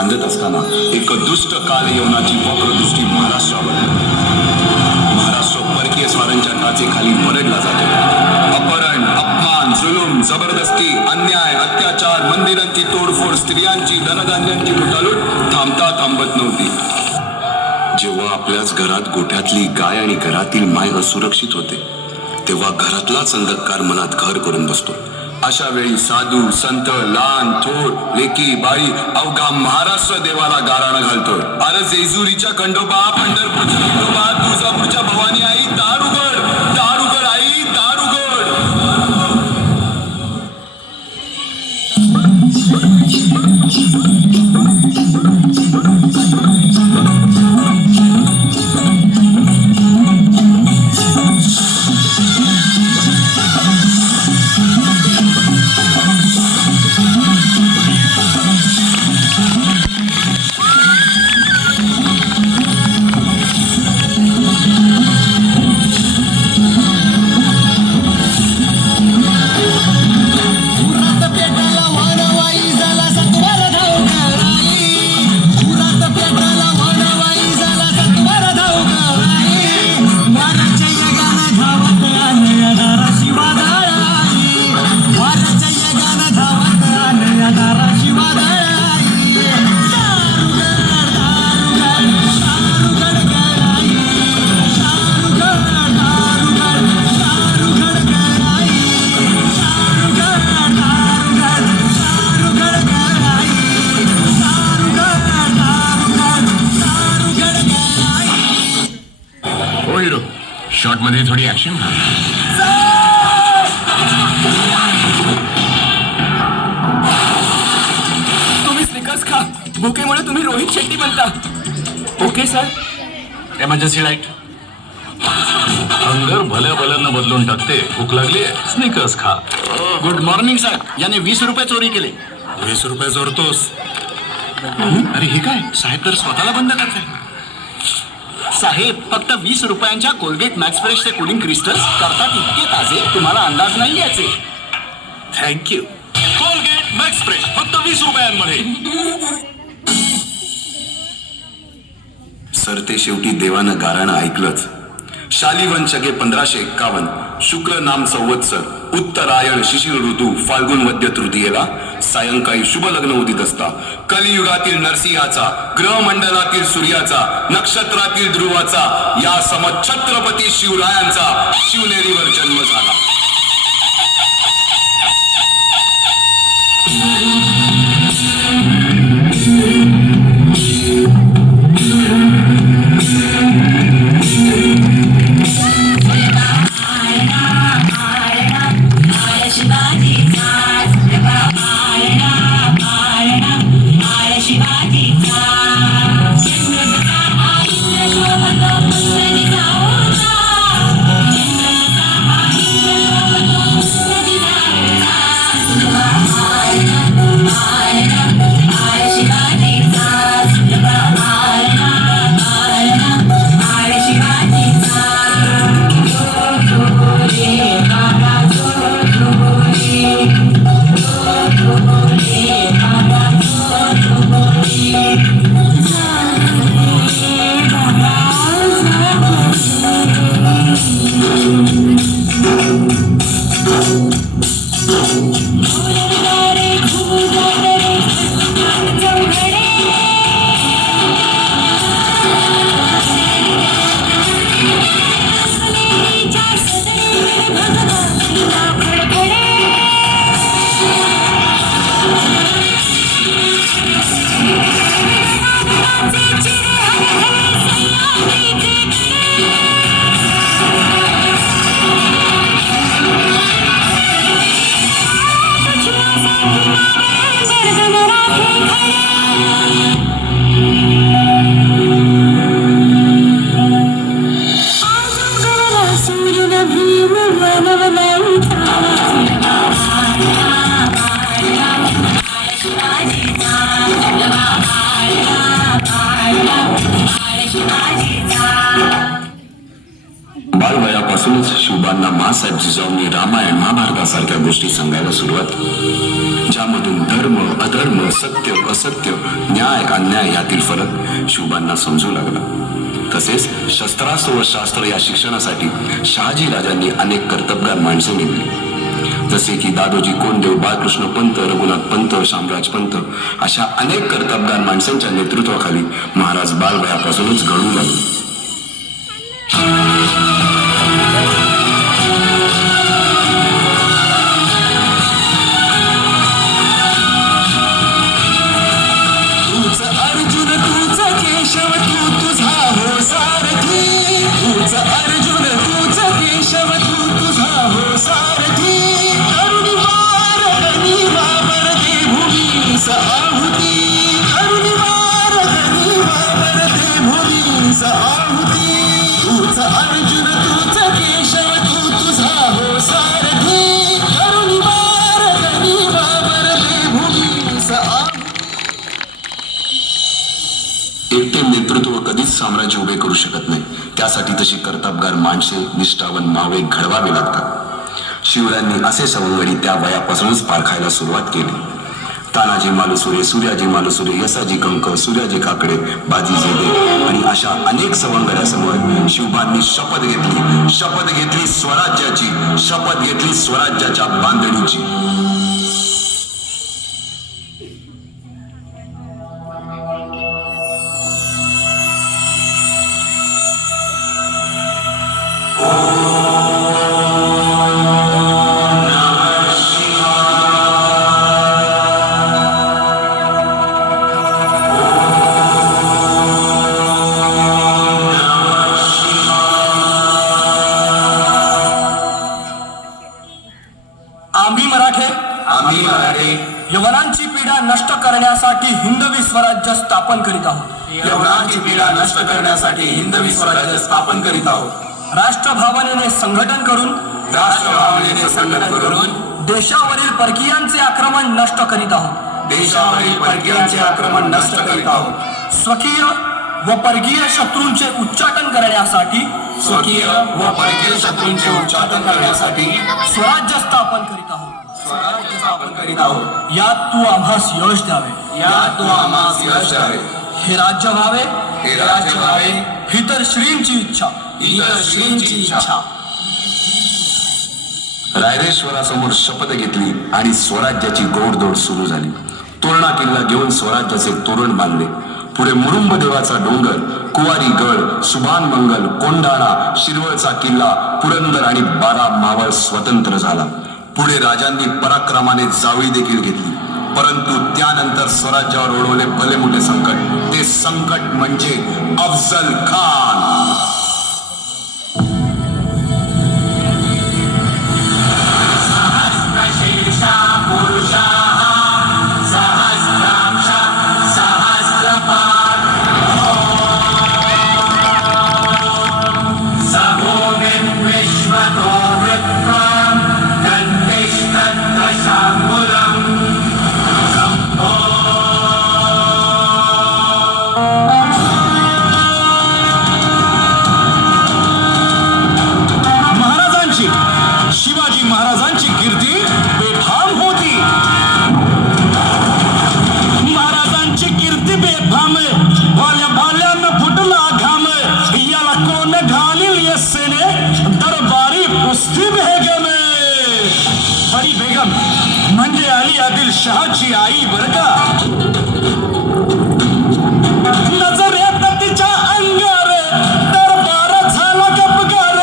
नांदत असताना एक दुष्ट कालयवनाची वक्रदृष्टी महाराष्ट्रावर पडते. महाराष्ट्र परकीय स्वारांच्या टाचेखाली भरडला जातो. अपहरण, अपमान, जुलूम, जबरदस्ती, अन्याय, अत्याचार, मंदिरांची तोडफोड, स्त्रियांची, धनधान्यांची लुटालूट थांबत नव्हती. जेव्हा आपल्याच घरात गोठ्यातली गाय आणि घरातील माय असुरक्षित होते, तेव्हा घरातलाच अंधकार मनात घर करून बसतो. अशा वेळी साधू, संत, लहान, थोर, लेकी, बाई, अवघा महाराष्ट्र देवाला गाराणं घालतोय. अरे जेजुरीच्या खंडोबा, पंढरपूरच्या खंडोबा, तुळजापूरच्या भवानी आई, दार उघड, दार उघड आई, दार उघड. शॉर्ट मध्ये थोडी ऍक्शन घाल. तुम्ही स्निकर्स खा. भुकेमुळे तुम्ही रोहित शेट्टी बनता. Okay sir. Emergency light. Hunger भल्या भल्यांना बदलून टाकते. भूक लागली, स्निकर्स खा. Good morning sir. याने 20 रुपये चोरी केले. 20 रुपये चोरतोस? अरे हे काय, साहेब तर स्वतःला बंद करताय. साहेब, फक्त 20 रुपयांच्या कोलगेट मॅक्स फ्रेशचे कूलिंग क्रिस्टल्स करतात इतके ताजे, तुम्हाला अंदाज नाही याचे. थँक्यू. कोलगेट मॅक्स फ्रेश फक्त 20 रुपयांमध्ये. सर ते शेवटी देवानं गाराणं ऐकलंच. शालिवन शके 1551 शुक्ल नाम संवत्सर उत्तरायण शिशिर ऋतू फाल्गुन वद्य तृतीयेला सायंकाळी शुभ लग्न उदित असता कलियुगातील नरसिंहाचा, ग्रहमंडलातील सूर्याचा, नक्षत्रातील ध्रुवाचा, या समछत्रपती शिवरायांचा शिवनेरीवर जन्म झाला. बालवयापासूनच शिवबांना माँसाहेब जिजाऊंनी रामायण महाभारतासारख्या गोष्टी सांगायला सुरुवात केली, ज्यामधून धर्म अधर्म सत्य असत्य न्याय अन्याय यातील फरक शिवबांना समजू लागला. तसेच शस्त्रास्त्र व शास्त्र या शिक्षणासाठी शहाजी राजांनी अनेक कर्तबगार माणसे नेमली, जसे की दादोजी कोंडदेव, बाळकृष्ण पंत, रघुनाथ पंत, शामराज पंत अशा अनेक कर्तबगार माणसांच्या नेतृत्वाखाली महाराज बालवयापासूनच घडू लागले. एकटे नेतृत्व कधीच साम्राज्य उभे करू शकत नाही. त्यासाठी तशी कर्तबगार माणसे निष्ठावन मावे घडवावे लागतात. शिवरायांनी असे सवंगडी त्या वयापासूनच पारखायला सुरुवात केली. तानाजी मालुसुरे, सूर्याजी मालुसुरे, यसाजी कंक, सूर्याजी काकडे, बाजी जेदे आणि अशा अनेक सवंगड्यासमोर शिवबांनी शपथ घेतली स्वराज्याची, शपथ घेतली स्वराज्याच्या बांधणीची. आम्ही मराठे यवनांची पीडा नष्ट करण्यासाठी हिंदवी स्वराज्य स्थापन करीत आहोत. यवनांची पीडा नष्ट करण्यासाठी हिंदवी स्वराज्य स्थापन करीत आहोत. राष्ट्रभावनेने संघटन करून देशावरील परकीयांचे आक्रमण नष्ट करीत आहोत. देशावरील परकीयांचे आक्रमण नष्ट करीत आहोत. स्वकीय व परकीय शत्रूंचे उच्चाटन करण्यासाठी स्वराज्य स्थापन करीत आहोत. यात तू आम्हास यश द्यावे. हे राज्य व्हावे ही तर श्रींची इच्छा. रायरेश्वरासमोर शपथ घेतली आणि स्वराज्याची गोडदोड सुरू झाली. तोरणा किल्ला घेऊन स्वराज्याचे तोरण बांधले. पुढे मुरुंब देवाचा डोंगर, कुवारी गड, सुभान मंगल, कोंडाणा, शिरवळचा किल्ला, पुरंदर आणि 12 मावळ स्वतंत्र झाला. पुढे राजांनी पराक्रमाने जावळी देखील घेतली. परंतु त्यानंतर स्वराज्यावर ओढवले भले मोठे संकट. ते संकट म्हणजे अफजल खान. शिवाजी महाराजांची कीर्ती बेफाम होती. महाराजांची कीर्ती बेफाम, भाल्या भाल्यानं फुटला घाम. याला कोण घालील यस्सेने, दरबारी कुस्ती बेगम. बडी बेगम म्हणजे अली आदिल शहाची आई बर का. नजरेत तिच्या अंगार दरबार झाला गपगार.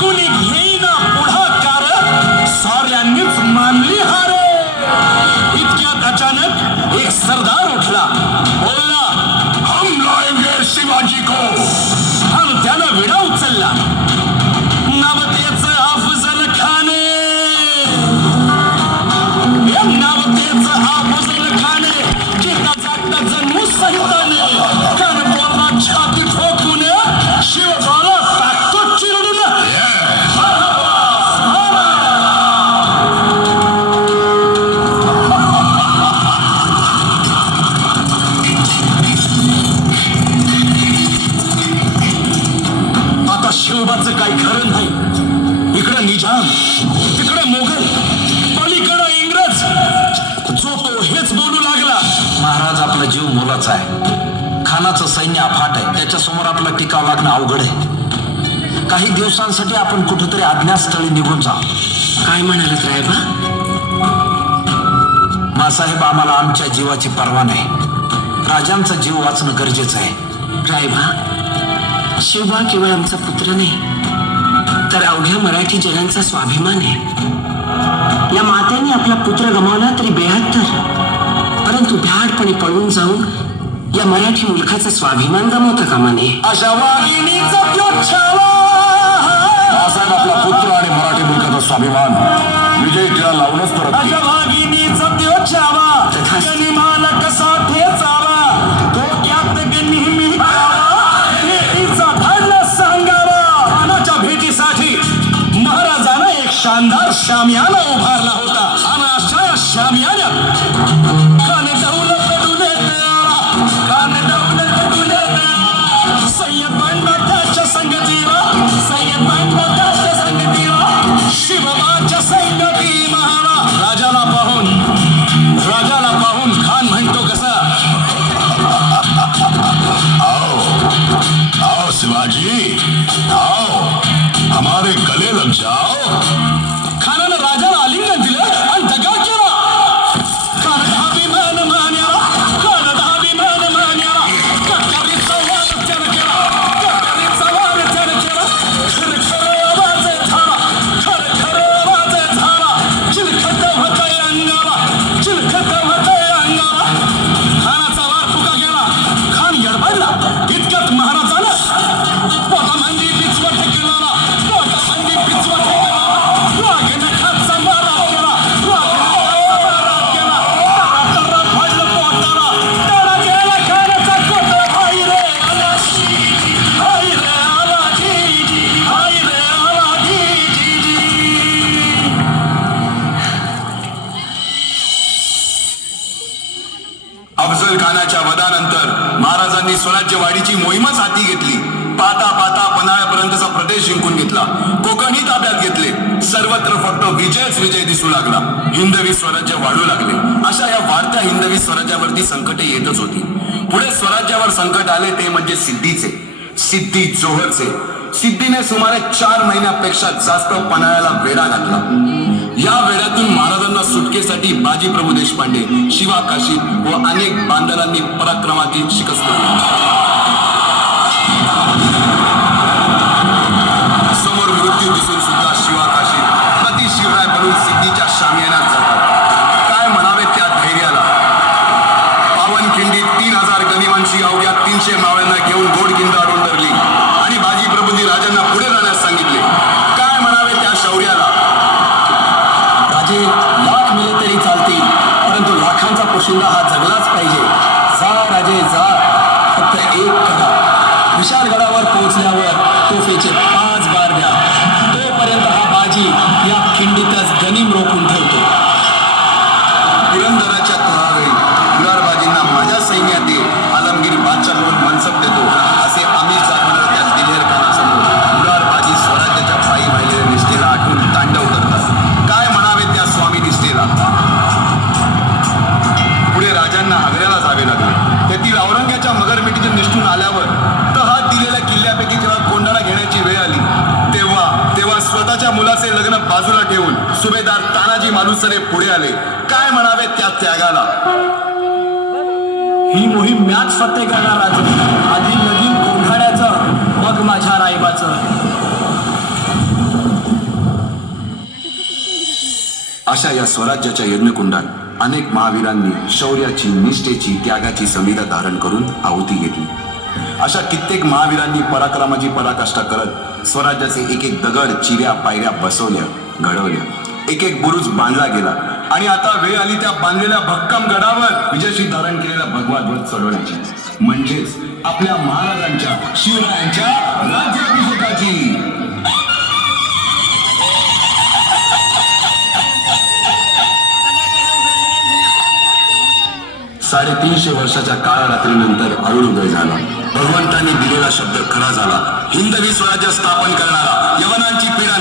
कुणी घेईना पुढाकार, साऱ्यांनीच मानली हार. इतक्यात अचानक एक सरदार उठला, बोलला, हम लाएंगे शिवाजी को. आणि त्यानं विडा उचलला. नाव त्याचं अफजल खान. नाव त्याचं अफजल खान. जिता जागता जन्मू सहिताने इकडं निजाम, तिकडं मोगल, पलीकडं इंग्रज, जो तो हेच बोलू लागला. महाराज, आपला जीव मोलाचा आहे. खानाचं सैन्य अफाट आहे, त्याच्यासमोर आपला टिकाव लागणं अवघड आहे. काही दिवसांसाठी आपण कुठेतरी अज्ञातस्थळी निघून जाऊ. काय म्हणालात रायबा? मासाहेब, आम्हाला आमच्या जीवाची पर्वा नाही. राजांचा जीव वाचणं गरजेचं आहे. रायबा, शिवबा केवळ आमचा पुत्र नाही, तर अवघ्या मराठी जनांचा स्वाभिमान आहे. या मात्याने आपला पुत्र गमावला तरी 72, परंतु भ्याडपणे पळून जाऊन या मराठी मुलखाचा स्वाभिमान गमावता कामा नये. अशा वाघिणीचा छावा. बाळासाहेब, आपला पुत्र आणि मराठी मुलखाचा स्वाभिमान विजय टिळा लावूनच परत अशा वाघिणीचा छावा. गनिमान कसा ठेचावा, डोक्यात नेहमी कावा. भेटीचा धाडला सांगावा. खानाच्या भेटीसाठी महाराजानं एक शानदार शामियाना उभारला होता. आणि अशा या शामियान्यात खान दौलत डुले तयारा, खान दौलत डुले तयारा. सय्यद बांडा त्याच्या संगतीला, सय्यद बांडा त्याच्या संगतीला, शिवबाच्या संगती महारा. राजाला पाहून खान म्हणतो कसा, आओ शिवाजी, आओ, हमारे गले लग जाओ. खानानं राजाला आलिंगन दिलं आणि दगा केला. खानदाभिमान मान्याला, खानदाभिमान मान्याला, कट्यारीचा वार त्यानं केला, कट्यारीचा वार त्यानं केला. खरखर आवाज झाला, खरखर आवाज झाला. चिलखत होतंय अंगाला, चिलखत होतंय अंगाला. खानाचा वार फुका गेला. खान यडबडला. इतक्यात महाराजानं पोटामंदी पिचवट केला, पोटामंदी पिचवट केला. वाघनखाचा मारा केला, वाघनखाचा मारा केला. तरा फाडलं पोटाला, तडा गेला खानाचा कोटा. हाय रे आला जी, हाय रे आला जी, हाय रे आला जी. अफजल खानाच्या वधानंतर महाराजांनी स्वराज्यवाढीची मोहीमच हाती घेतली. पाहता पाहता पन्हाळ्यापर्यंतचा प्रदेश जिंकून घेतला. कोकणही ताब्यात घेतले. सर्वत्र फक्त विजयच विजय दिसू लागला. हिंदवी स्वराज्य वाढू लागले. अशा या वाढत्या हिंदवी स्वराज्यावरती संकटे येतच होती. पुढे स्वराज्यावर संकट आले ते म्हणजे सिद्धीचे, सिद्धी जोहरचे. सिद्धीने सुमारे 4 महिन्यापेक्षा जास्त पन्हाळ्याला वेढा घातला. या वेड्यातून महाराजांना सुटकेसाठी बाजीप्रभू देशपांडे, शिवा काशीद व अनेक बांधलांनी पराक्रमाची शिकस्त दिली. समोर मृत्यू दिसून सुद्धा शिवा काशीद प्रति शिवराय बनून सिद्धीच्या शामियानात जातात. काय म्हणावे त्या धैर्याला. पावनखिंडीत 3000 गनिमांची अवघ्या 300 मावळ्यांना घेऊन गोडकिंड अडून धरली आणि बाजीप्रभूंनी राजांना पुढे जाण्यास सांगितले. काय म्हणावे त्या शौर्याला. राजे लाख मिले तरी चालतील, परंतु लाखांचा पोशिंदा हा जगलाच पाहिजे. जा राजे जा, फक्त एक करा. विशाळगडावर पोहोचल्यावर तोफेचे 5 बार द्या. तोपर्यंत हा बाजी या खिंडीतच गनिम रोखून ठेवतो. पुरंदराच्या तळावेळी मुरारबाजींना माझ्या सैन्यात ये, आलमगीर बादशाह म्हणून मनसब देतो असे आमिर जाधव त्या दिलेर खानासमोर मुरारबाजी स्वराज्याच्या पायी वाहिलेल्या निष्ठेला आठवून तांडव करतात. काय म्हणावे त्या स्वामी निष्ठेला. पुढे राजांना आग्र्याला जावे लागले. तेथील औरंग्याच्या मगरमिठीतून निष्ठून आल्यावर तहात दिलेल्या किल्ल्यापैकी जेव्हा कोंडाणा घेण्याची वेळ आली तेव्हा स्वतःच्या मुलाचे लग्न बाजूला ठेवून सुभेदार तानाजी मालुसरे पुढे आले. काय म्हणावे त्या त्यागाला. ही मोहीम मॅच फत्ते करणार राजे. आधी लगीन कोंढाण्याचं, मग माझ्या रायबाचं. अशा या स्वराज्याच्या यज्ञकुंडात अनेक महावीरांनी शौर्याची, निष्ठेची, त्यागाची संविधा धारण करून आहुती घेतली. अशा कित्येक महावीरांनी पराक्रमाची पराकाष्ठा करत स्वराज्याचे एक एक दगड, चिऱ्या, पायऱ्या बसवल्या, घडवल्या. एक एक बुरुज बांधला गेला आणि आता वेळ आली त्या बांधलेल्या भक्कम गडावर विजयशी धारण केलेला भगवा ध्वज चढवण्याची, म्हणजेच आपल्या महाराजांच्या, शिवरायांच्या राज्याभिषेकाची. 350 वर्षाच्या काळरात्रीनंतर अरुणोदय झाला. भगवंतांनी दिलेला शब्द खरा झाला. हिंदवी स्वराज्य स्थापन करणारा, यवनांची पीडा